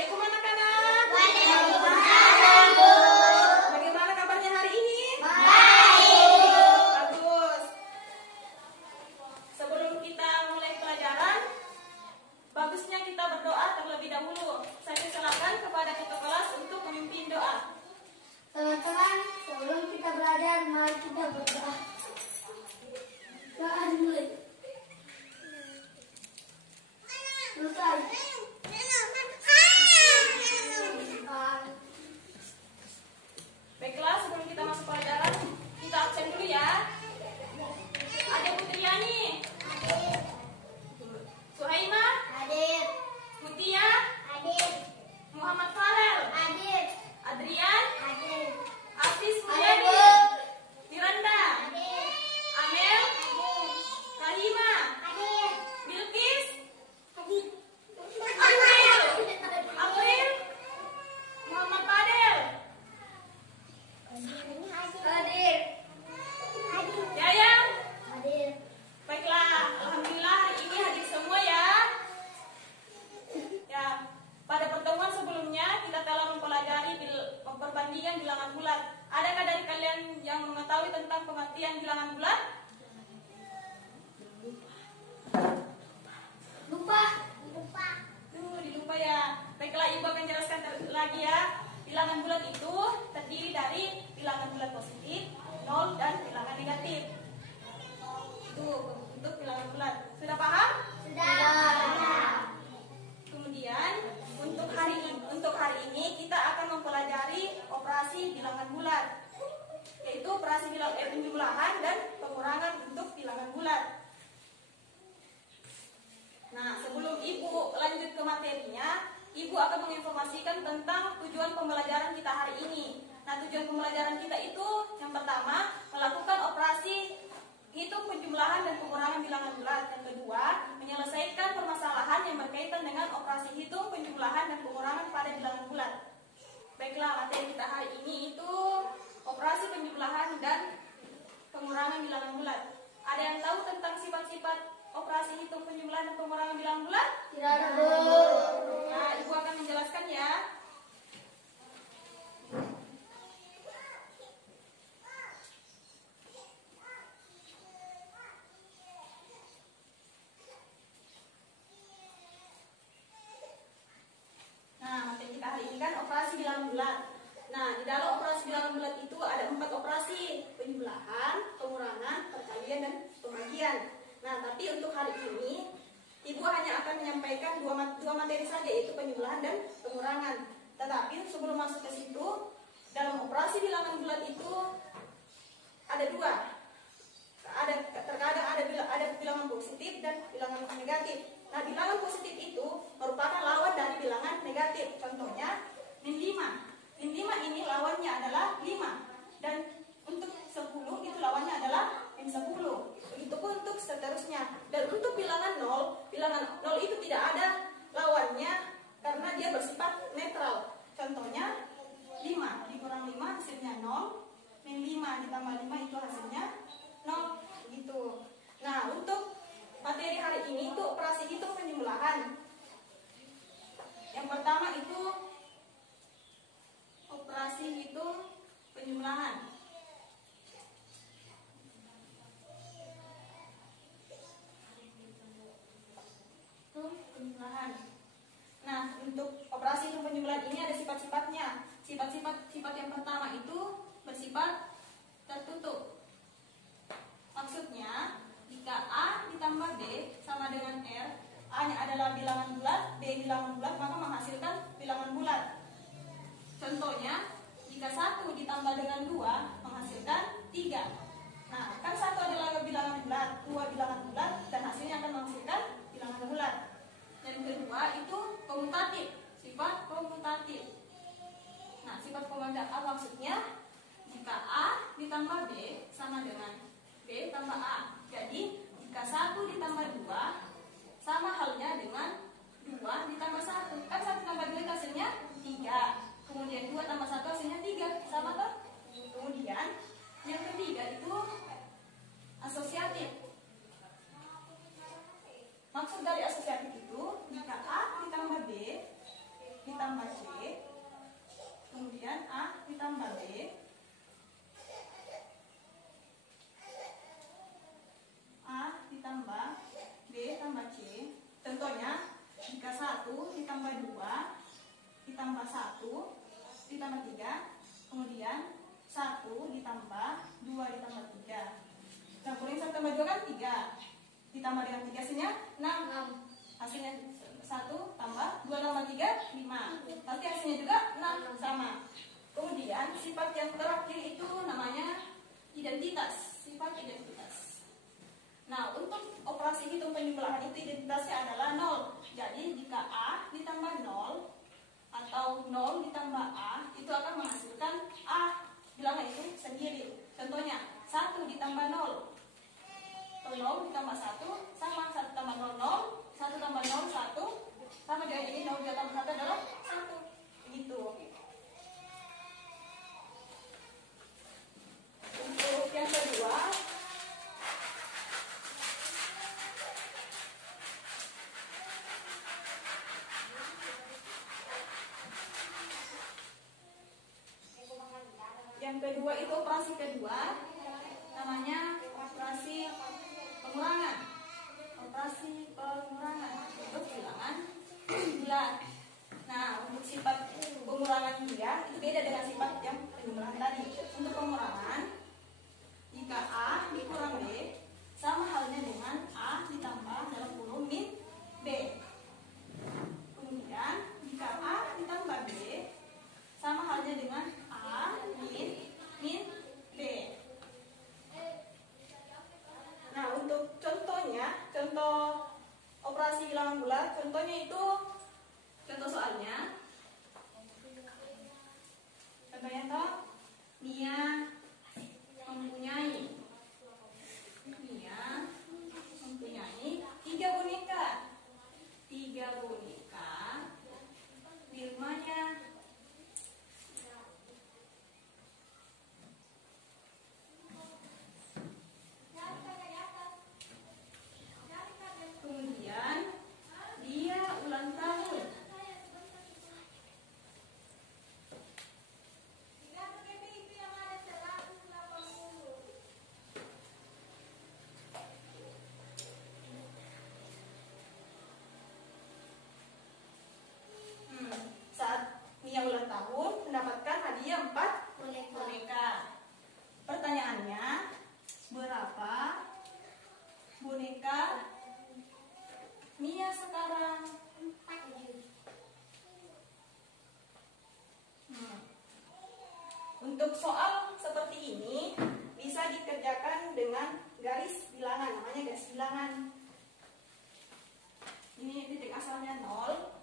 Assalamualaikum anak-anak. Waalaikumsalam, Bu. Bagaimana kabarnya hari ini? Baik. Bagus. Sebelum kita mulai pelajaran, bagusnya kita berdoa terlebih dahulu. Saya silakan kepada ketua kelas untuk memimpin doa. Teman-teman, sebelum kita belajar, mari kita berdoa. Doa dulu. Selesai. Baiklah, sebelum kita masuk pelajaran, kita absen dulu ya. Ada Putriani, Suhaima, Hadir. Mutia, Hadir. Muhammad Farel, Hadir. Adrian, Hadir. Afis Hadir, Mulyadi, Bu. Miranda, Hadir. Amel, Hadir. Rahima, Hadir. Bilkis, Hadir. April, Muhammad Fadel, Hadir. Yayang. Hadir. Baiklah, alhamdulillah hari ini hadir semua ya. Ya, pada pertemuan sebelumnya kita telah mempelajari perbandingan bilangan bulat. Adakah dari kalian yang mengetahui tentang pengertian bilangan bulat? Lupa. Dilupa ya. Baiklah, Ibu akan jelaskan lagi ya. Bilangan bulat itu terdiri dari bilangan bulat positif, nol, dan bilangan negatif. Itu untuk bilangan bulat. Sudah paham? Sudah. Kemudian untuk hari ini kita akan mempelajari operasi bilangan bulat, yaitu operasi penjumlahan dan pengurangan untuk bilangan bulat. Nah, sebelum Ibu lanjut ke materinya, Ibu akan menginformasikan tentang tujuan pembelajaran kita hari ini. Nah, tujuan pembelajaran kita itu yang pertama, melakukan operasi hitung penjumlahan dan pengurangan bilangan bulat. Yang kedua, menyelesaikan permasalahan yang berkaitan dengan operasi hitung penjumlahan dan pengurangan pada bilangan bulat. Baiklah, materi kita hari ini itu operasi penjumlahan dan pengurangan bilangan bulat. Ada yang tahu tentang sifat-sifat operasi hitung penjumlahan dan pengurangan bilangan bulat? Tidak ada, Bu. Nah, Ibu akan menjelaskan ya. Nah, materi kita hari ini kan operasi bilangan bulat. Nah, di dalam operasi bilangan bulat itu ada 4 operasi: penjumlahan, pengurangan, perkalian, dan pembagian. Nah, tapi untuk hari ini Ibu hanya akan menyampaikan dua materi saja, yaitu penjumlahan dan pengurangan. Tetapi sebelum masuk ke situ, dalam operasi bilangan bulat itu ada dua. Terkadang ada bilangan positif dan bilangan negatif. Nah, bilangan positif itu merupakan lawan dari bilangan negatif. Contohnya, min 5. Min 5 ini lawannya adalah 5. Dan untuk 10 itu lawannya adalah min 10. Begitupun untuk seterusnya. Dan untuk bilangan 0 itu tidak ada lawannya karena dia bersifat netral. Contohnya, 5 dikurang 5 hasilnya 0. Min 5 ditambah 5 itu hasilnya 0. Gitu. Nah, untuk materi hari ini itu operasi hitung penjumlahan. Yang pertama itu operasi hitung penjumlahan. Nah, untuk operasi hitung penjumlahan ini ada sifat-sifatnya. Sifat yang pertama itu bersifat tertutup. Maksudnya, jika A ditambah B sama dengan R, A-nya adalah bilangan bulat, B bilangan bulat, maka menghasilkan bilangan bulat. Contohnya, jika 1 ditambah dengan 2 menghasilkan 3. Nah, kan 1 adalah bilangan bulat, 2 bilangan bulat, dan hasilnya akan menghasilkan bilangan bulat. Dan kedua itu komutatif, sifat komutatif. Nah, sifat komutatif maksudnya jika A ditambah B sama dengan B tambah A. Jadi, jika 1 ditambah 2 sama halnya dengan 2 ditambah 1. Kan 1 tambah 2 itu hasilnya 3. Kemudian 2 tambah 1 hasilnya 3. Sama kan? Kemudian yang ketiga itu asosiatif. Maksud dari asosiatif itu jika A ditambah B ditambah ditambah 1 ditambah 3, kemudian 1 ditambah 2 ditambah 3. Nah, kuring 1 tambah 2 kan 3. Ditambah dengan 3 hasilnya 6. Hasilnya 1 tambah 2 tambah 3, 5. Pasti hasilnya juga 6, sama. Kemudian sifat yang terakhir itu namanya identitas. Sifat identitas. Nah, untuk operasi hitung penjumlahan itu identitasnya adalah 0. Jadi jika A ditambah 0 atau 0 ditambah A itu akan menghasilkan A bilangan itu sendiri. Contohnya 1 ditambah 0 atau 0 ditambah 1 sama 1 tambah 0, 0. 1 tambah 0, 1. Sama dengan ini 0 tambah 1 adalah 1. Begitu. Untuk yang kedua, itu operasi kedua namanya operasi pengurangan. Operasi pengurangan untuk bilangan bulat. Nah, untuk sifat pengurangan dia itu beda dengan sifat yang penjumlahan tadi. Untuk pengurangan, jika A dikurang B sama halnya dengan A ditambah dalam kurung min B. Kemudian jika A ditambah B sama halnya dengan A min B. Nah, untuk contohnya, contoh operasi bilangan bulat, contohnya itu contoh soalnya. Contohnya toh, Nia mempunyai 3 boneka. 3 boneka di rumahnya. Kemudian dia ulang tahun. Saat Mia ulang tahun mendapatkan hadiah 4 boneka. Pertanyaannya, berapa boneka Mia sekarang? Untuk soal seperti ini bisa dikerjakan dengan garis bilangan, namanya garis bilangan. Ini titik asalnya 0.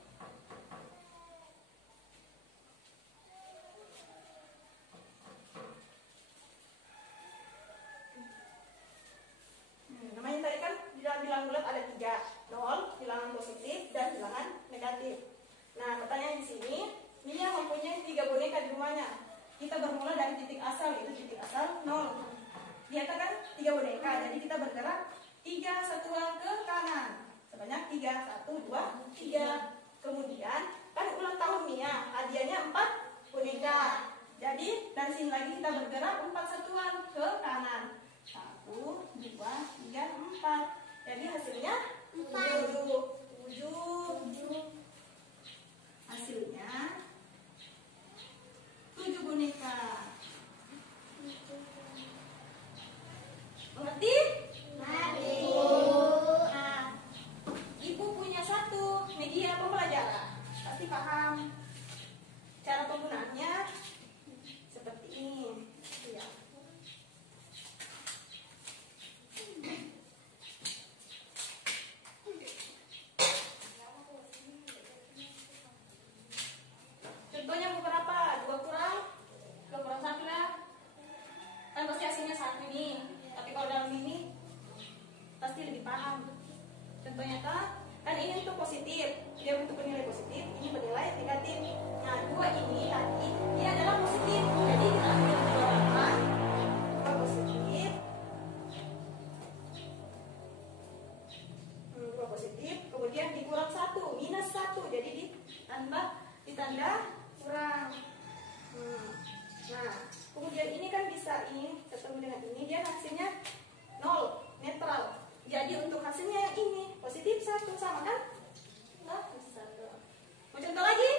Namanya tadi kan di dalam bilangan bulat ada 3, 0, bilangan positif dan bilangan negatif. Nah, pertanyaan di sini, Mia mempunyai 3 boneka di rumahnya. Kita bermula dari titik asal, yaitu titik asal 0. Dia kan 3 boneka, jadi kita bergerak 3 satuan ke kanan. Sebanyak 3, 1, 2, 3. Kemudian, kan ulang tahun Mia, hadiahnya 4 boneka. Jadi, dari sini lagi kita bergerak 4 satuan ke kanan. 1, 2, 3, 4. Jadi hasilnya 7. Hasilnya 7 boneka. Mengerti? Nah, Ibu punya 1 media pembelajaran. Pasti paham. Cara penggunaannya seperti ini. Ya. Contohnya beberapa, 2 kurang 1 lah. Kan pasti hasilnya 1 ini. Tapi kalau dalam ini pasti lebih paham. Contohnya kan ini untuk positif, dia untuk bernilai positif, ini bernilai negatif. Nah, 2 ini tadi dia adalah positif. Jadi kita ambil 2 positif. 2 positif, kemudian dikurang 1, minus 1. Jadi ditanda kurang. Nah, kemudian ini kan bisa ini ketemu dengan ini, dia hasilnya 0, netral. Jadi untuk hasilnya yang ini positif 1, sama kan? Nah, 1. Mau contoh lagi?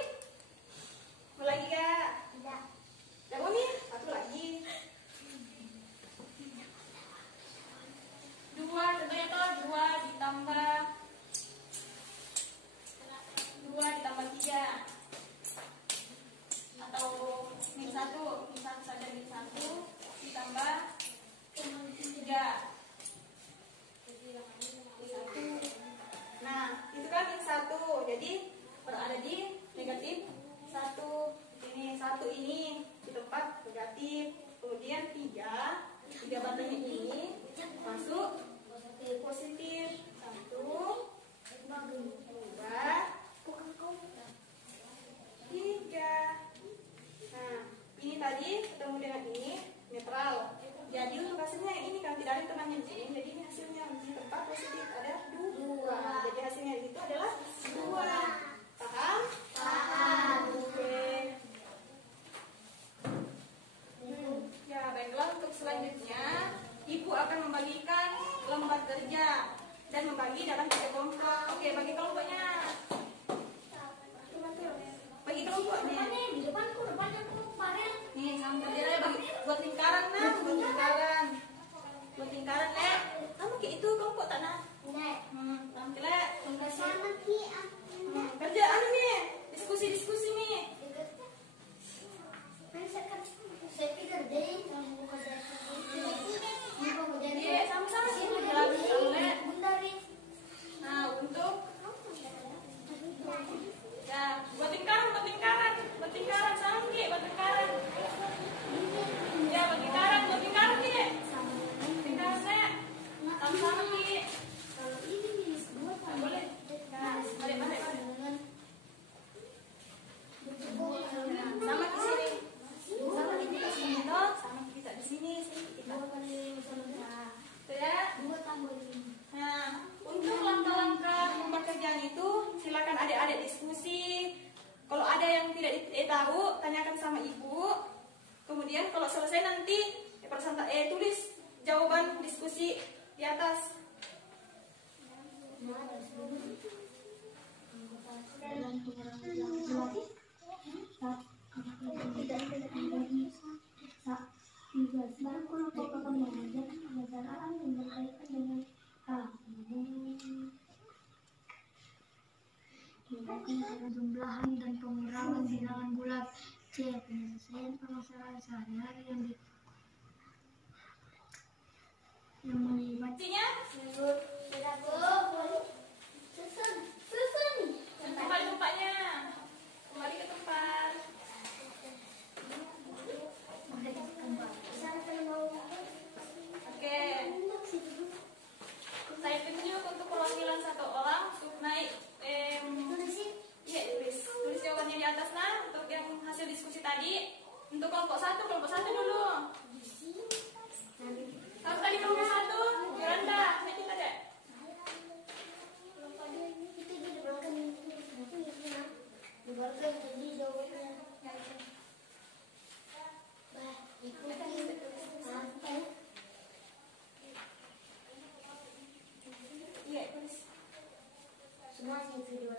tiga batangnya ini masuk ke positif. 1, 2, 3. Nah, ini tadi ketemu dengan ini netral. Jadi untuk hasilnya yang ini kan tidak ada temannya di sini. Jadi ini hasilnya di tempat positif ada 2. Jadi hasilnya itu adalah 2. Paham? Paham. Oke. Ya, baiklah, untuk selanjutnya Ibu akan membagikan lembar kerja dan membagi dalam 3 kelompok. Oke, bagi kelompoknya. Bagi kelompoknya. Di depanku kemarin. Nih, sama kerjanya bagi buat lingkaran nah, buat lingkaran. Buat lingkaran, kamu kayak itu kelompok tak nah? Nanti Sama Ki. kerjaan nih, diskusi nih. Saya pikir deh kamu Iya, sama-sama sih jalan. bentar nih. Nah, untuk ya buat lingkaran sama Ki, buat lingkaran. Ya, buat lingkaran Ki. Lingkaran saya sama Ki. Kalau ini semua Boleh. Nah, balik. Sama di sini. Sama kita sini toh, sama kita di sini kita. Ya. Nah, untuk langkah-langkah pekerjaan itu silakan adik-adik diskusi. Kalau ada yang tidak tahu, tanyakan sama ibu. Kemudian kalau selesai nanti tulis jawaban diskusi di atas. Jumlahan dan pengurangan bilangan bulat. C. Penyelesaian permasalahan sehari-hari yang melibatkan susun. Tempatnya. Kembali ke tempat. Oke. Saya tunjuk untuk perwakilan 1 orang untuk naik. Iya, tulis jawabannya di atas nah untuk yang hasil diskusi tadi. Untuk kelompok 1 dulu. Kalau tadi kelompok 1, Yolanda, naik kita deh. Iya, tulis. Semuanya itu dua.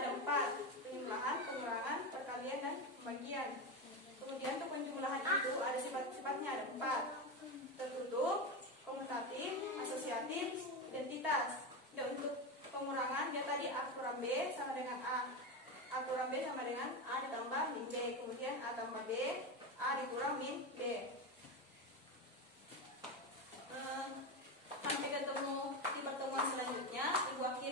ada 4, penjumlahan, pengurangan, perkalian, dan pembagian. Kemudian untuk penjumlahan itu ada sifat-sifatnya, ada 4. Tertutup, komutatif, asosiatif, identitas. Dan untuk pengurangan dia tadi A kurang B sama dengan A. A kurang B sama dengan A ditambah min B. Kemudian A tambah B, A dikurang min B. Sampai ketemu di pertemuan selanjutnya. Ibu akhiri